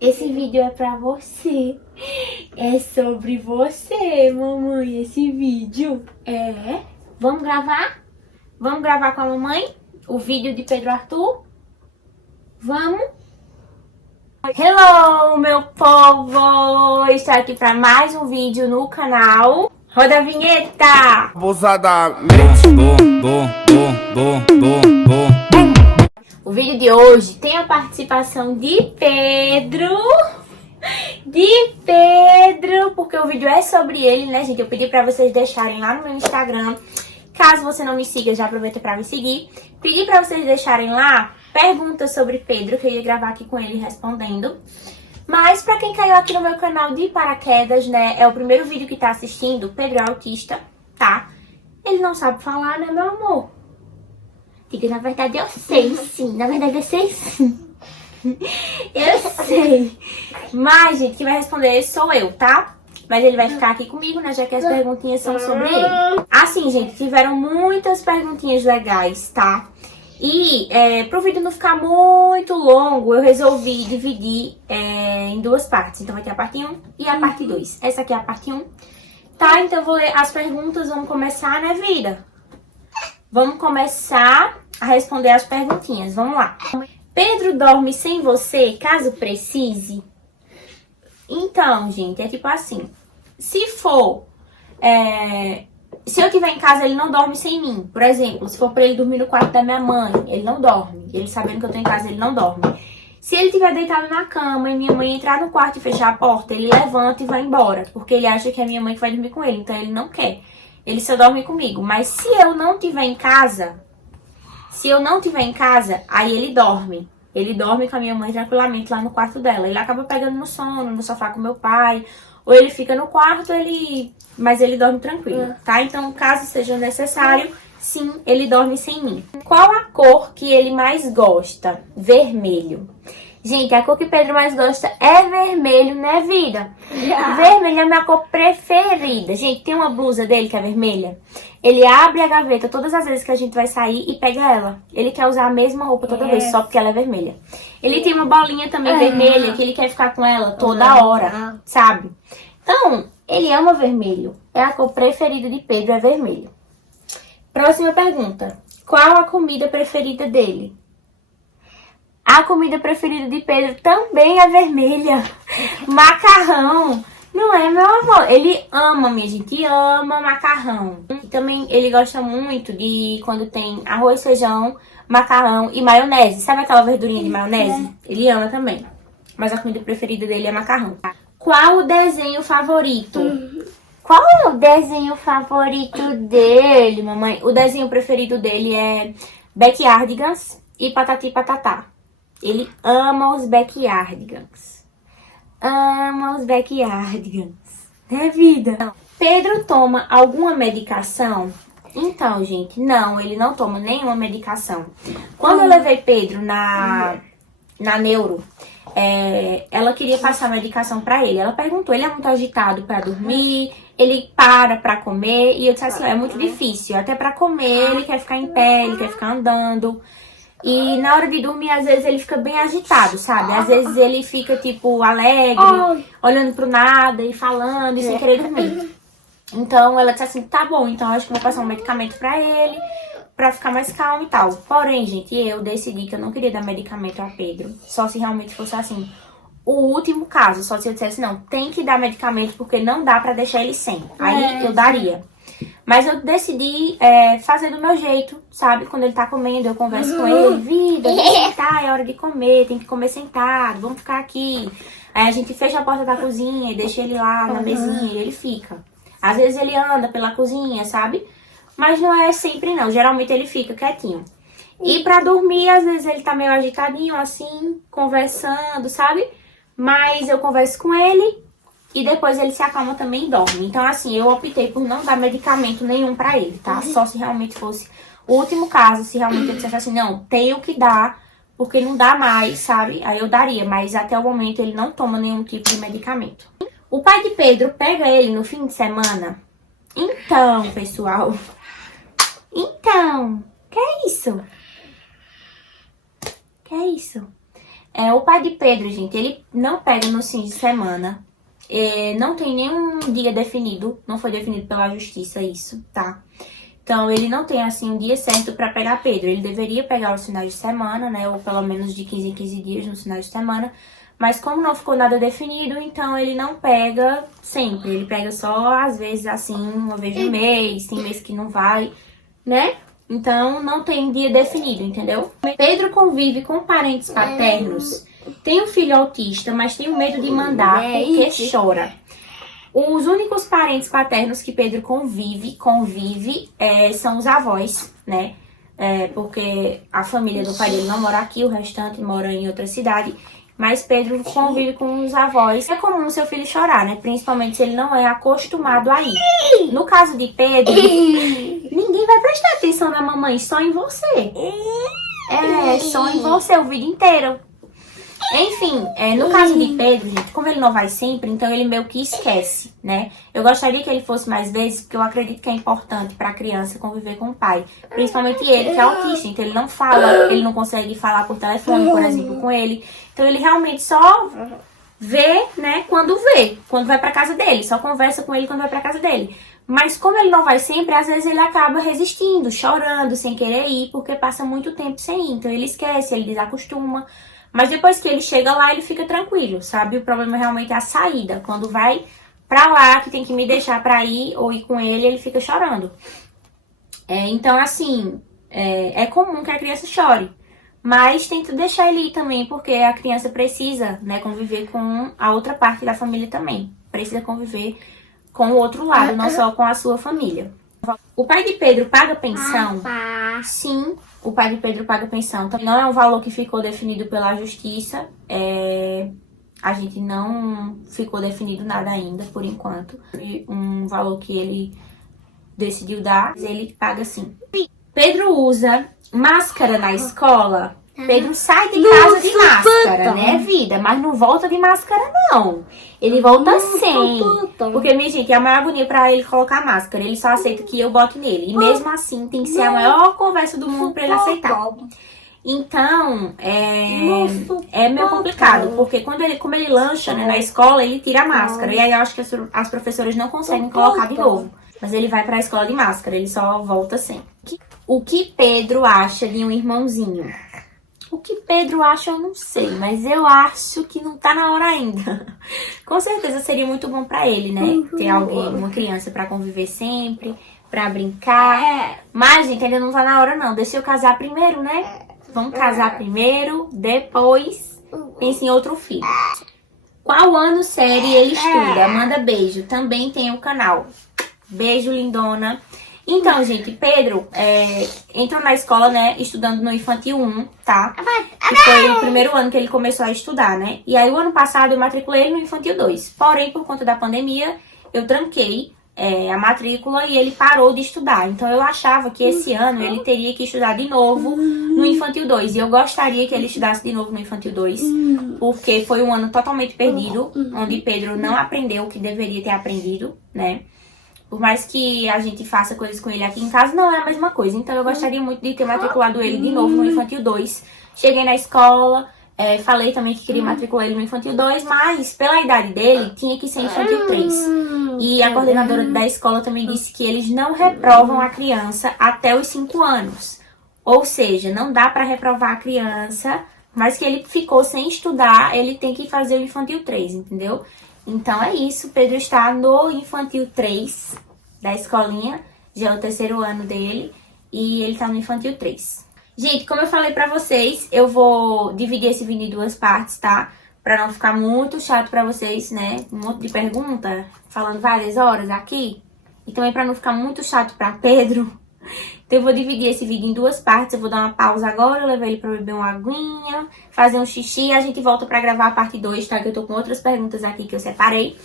Esse vídeo é pra você. É sobre você, mamãe, esse vídeo. É. Vamos gravar? Vamos gravar com a mamãe? O vídeo de Pedro Arthur? Vamos? Hello, meu povo! Estou aqui para mais um vídeo no canal. Roda a vinheta! Abusadamente. O vídeo de hoje tem a participação de Pedro. Porque o vídeo é sobre ele, né, gente? Eu pedi pra vocês deixarem lá no meu Instagram. Caso você não me siga, já aproveita pra me seguir. Pedi pra vocês deixarem lá perguntas sobre Pedro, que eu ia gravar aqui com ele respondendo. Mas pra quem caiu aqui no meu canal de paraquedas, né, é o primeiro vídeo que tá assistindo, Pedro é autista, tá? Ele não sabe falar, né, meu amor? Diga, na verdade eu sei sim, na verdade eu sei sim. Eu sei. Mas, gente, quem vai responder sou eu, tá? Mas ele vai ficar aqui comigo, né? Já que as perguntinhas são sobre ele. Assim, gente, tiveram muitas perguntinhas legais, tá? E pro vídeo não ficar muito longo, eu resolvi dividir em duas partes. Então vai ter a parte 1 e a parte 2. Essa aqui é a parte 1. Tá? Então eu vou ler as perguntas. Vamos começar, né, vida? Vamos começar a responder as perguntinhas. Vamos lá. Pedro dorme sem você, caso precise? Então, gente, é tipo assim. Se for... se eu estiver em casa, ele não dorme sem mim. Por exemplo, se for pra ele dormir no quarto da minha mãe, ele não dorme. Ele sabendo que eu tô em casa, ele não dorme. Se ele estiver deitado na cama e minha mãe entrar no quarto e fechar a porta, ele levanta e vai embora. Porque ele acha que é minha mãe que vai dormir com ele. Então, ele não quer. Ele só dorme comigo. Mas se eu não estiver em casa... aí ele dorme. Ele dorme com a minha mãe tranquilamente lá no quarto dela. Ele acaba pegando no sono, no sofá com meu pai. Ou ele fica no quarto, mas ele dorme tranquilo, tá? Então, caso seja necessário, sim, ele dorme sem mim. Qual a cor que ele mais gosta? Vermelho. Gente, a cor que Pedro mais gosta é vermelho, né, vida? Vermelho é a minha cor preferida. Gente, tem uma blusa dele que é vermelha. Ele abre a gaveta todas as vezes que a gente vai sair e pega ela. Ele quer usar a mesma roupa toda vez, só porque ela é vermelha. Ele tem uma bolinha também vermelha, que ele quer ficar com ela toda hora, sabe? Então, ele ama vermelho. É a cor preferida de Pedro, é vermelho. Próxima pergunta. Qual a comida preferida dele? A comida preferida de Pedro também é vermelha. Macarrão. Não é, meu amor? Ele ama, minha gente, ama macarrão. E também ele gosta muito de quando tem arroz, feijão, macarrão e maionese. Sabe aquela verdurinha de maionese? Ele ama também. Mas a comida preferida dele é macarrão. Qual o desenho favorito? Qual é o desenho favorito dele, mamãe? O desenho preferido dele é Backyardigans e Patati Patatá. Ele ama os Backyardigans. Ama os Backyardigans. É vida. Pedro toma alguma medicação? Então, gente, não, ele não toma nenhuma medicação. Quando eu levei Pedro na neuro, ela queria passar medicação pra ele. Ela perguntou, ele é muito agitado pra dormir, ele pra comer. E eu disse assim, é muito difícil. Até pra comer, ele quer ficar em pé, ele quer ficar andando. E na hora de dormir, às vezes ele fica bem agitado, sabe? Às vezes ele fica, tipo, alegre, olhando pro nada e falando e sem querer dormir. Então ela disse assim, tá bom, então acho que vou passar um medicamento pra ele, pra ficar mais calmo e tal. Porém, gente, eu decidi que eu não queria dar medicamento a Pedro. Só se realmente fosse assim, o último caso. Só se eu dissesse, não, tem que dar medicamento porque não dá pra deixar ele sem. Aí eu daria. Mas eu decidi fazer do meu jeito, sabe? Quando ele tá comendo, eu converso com ele. Vida, vamos sentar, é hora de comer, tem que comer sentado, vamos ficar aqui. Aí a gente fecha a porta da cozinha e deixa ele lá na mesinha e ele fica. Às vezes ele anda pela cozinha, sabe? Mas não é sempre não, geralmente ele fica quietinho. E pra dormir, às vezes ele tá meio agitadinho assim, conversando, sabe? Mas eu converso com ele... E depois ele se acalma também e dorme. Então, assim, eu optei por não dar medicamento nenhum pra ele, tá? Só se realmente fosse o último caso, se realmente eu dissesse assim, não, tenho que dar, porque não dá mais, sabe? Aí eu daria, mas até o momento ele não toma nenhum tipo de medicamento. O pai de Pedro pega ele no fim de semana? Então, pessoal. Então, que é isso? Que é isso? O pai de Pedro, gente, ele não pega nos fins de semana. Não tem nenhum dia definido. Não foi definido pela justiça isso, tá? Então, ele não tem, assim, um dia certo pra pegar Pedro. Ele deveria pegar os finais de semana, né? Ou pelo menos de 15 em 15 dias nos finais de semana. Mas como não ficou nada definido, então ele não pega sempre. Ele pega só, às vezes, assim, uma vez no mês. Tem mês que não vai, né? Então, não tem dia definido, entendeu? Pedro convive com parentes paternos. Tem um filho autista, mas tem medo de mandar porque chora. Os únicos parentes paternos que Pedro convive são os avós, né? Porque a família do pai dele não mora aqui, o restante mora em outra cidade. Mas Pedro convive com os avós. É comum seu filho chorar, né? Principalmente se ele não é acostumado a ir. No caso de Pedro, ninguém vai prestar atenção na mamãe, só em você. Só em você o vídeo inteiro. Enfim, no caso de Pedro, gente, como ele não vai sempre, então ele meio que esquece, né? Eu gostaria que ele fosse mais vezes, porque eu acredito que é importante pra criança conviver com o pai. Principalmente ele, que é autista, então ele não fala, ele não consegue falar por telefone, por exemplo, com ele. Então ele realmente só vê, né, quando vai pra casa dele, só conversa com ele quando vai pra casa dele. Mas como ele não vai sempre, às vezes ele acaba resistindo, chorando, sem querer ir, porque passa muito tempo sem ir. Então ele esquece, ele desacostuma. Mas depois que ele chega lá, ele fica tranquilo, sabe? O problema realmente é a saída. Quando vai pra lá, que tem que me deixar pra ir ou ir com ele, ele fica chorando. Então, assim, é comum que a criança chore. Mas tenta deixar ele ir também, porque a criança precisa, né, conviver com a outra parte da família também. Precisa conviver com o outro lado, não só com a sua família. O pai de Pedro paga pensão? Sim, o pai de Pedro paga pensão. Então, não é um valor que ficou definido pela justiça. A gente não ficou definido nada ainda, por enquanto. Um valor que ele decidiu dar, ele paga sim. Pedro usa máscara na escola? Pedro sai de casa de máscara, né, vida? Mas não volta de máscara, não. Ele volta sem. Porque, minha gente, é a maior agonia pra ele colocar máscara. Ele só aceita que eu bote nele. E mesmo assim, tem que ser a maior conversa do mundo pra ele aceitar. Então, é meio complicado. Porque como ele lancha, né, na escola, ele tira a máscara. E aí, eu acho que as professoras não conseguem colocar de novo. Mas ele vai pra escola de máscara. Ele só volta sem. O que Pedro acha de um irmãozinho? O que Pedro acha, eu não sei, mas eu acho que não tá na hora ainda. Com certeza seria muito bom pra ele, né? Ter alguém, uma criança pra conviver sempre, pra brincar. Mas, gente, ainda não tá na hora, não. Deixa eu casar primeiro, né? Vamos casar primeiro, depois pense em outro filho. Qual ano, série ele estuda? Manda beijo. Também tem o canal. Beijo, lindona. Então, gente, Pedro entrou na escola, né, estudando no Infantil 1, tá? Que foi o primeiro ano que ele começou a estudar, né? E aí, o ano passado, eu matriculei ele no Infantil 2. Porém, por conta da pandemia, eu tranquei a matrícula e ele parou de estudar. Então, eu achava que esse ano ele teria que estudar de novo no Infantil 2. E eu gostaria que ele estudasse de novo no Infantil 2, porque foi um ano totalmente perdido, onde Pedro não aprendeu o que deveria ter aprendido, né? Por mais que a gente faça coisas com ele aqui em casa, não é a mesma coisa. Então, eu gostaria muito de ter matriculado ele de novo no Infantil 2. Cheguei na escola, falei também que queria matricular ele no Infantil 2, mas pela idade dele, tinha que ser Infantil 3. E a coordenadora da escola também disse que eles não reprovam a criança até os 5 anos. Ou seja, não dá pra reprovar a criança, mas que ele ficou sem estudar, ele tem que fazer o Infantil 3, entendeu? Então é isso, Pedro está no Infantil 3 da escolinha, já é o 3º ano dele, e ele tá no Infantil 3. Gente, como eu falei pra vocês, eu vou dividir esse vídeo em 2 partes, tá? Pra não ficar muito chato pra vocês, né? Um monte de pergunta, falando várias horas aqui. E também pra não ficar muito chato pra Pedro. Então eu vou dividir esse vídeo em 2 partes, eu vou dar uma pausa agora, eu levar ele pra beber uma aguinha, fazer um xixi e a gente volta pra gravar a parte 2, tá? Que eu tô com outras perguntas aqui que eu separei.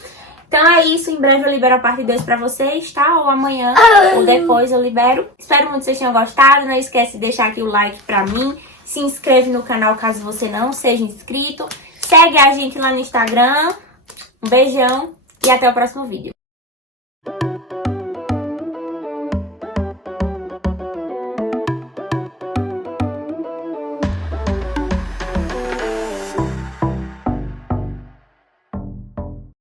Então é isso, em breve eu libero a parte 2 pra vocês, tá? Ou amanhã, ou depois eu libero. Espero muito que vocês tenham gostado, não esquece de deixar aqui o like pra mim. Se inscreve no canal caso você não seja inscrito. Segue a gente lá no Instagram. Um beijão e até o próximo vídeo.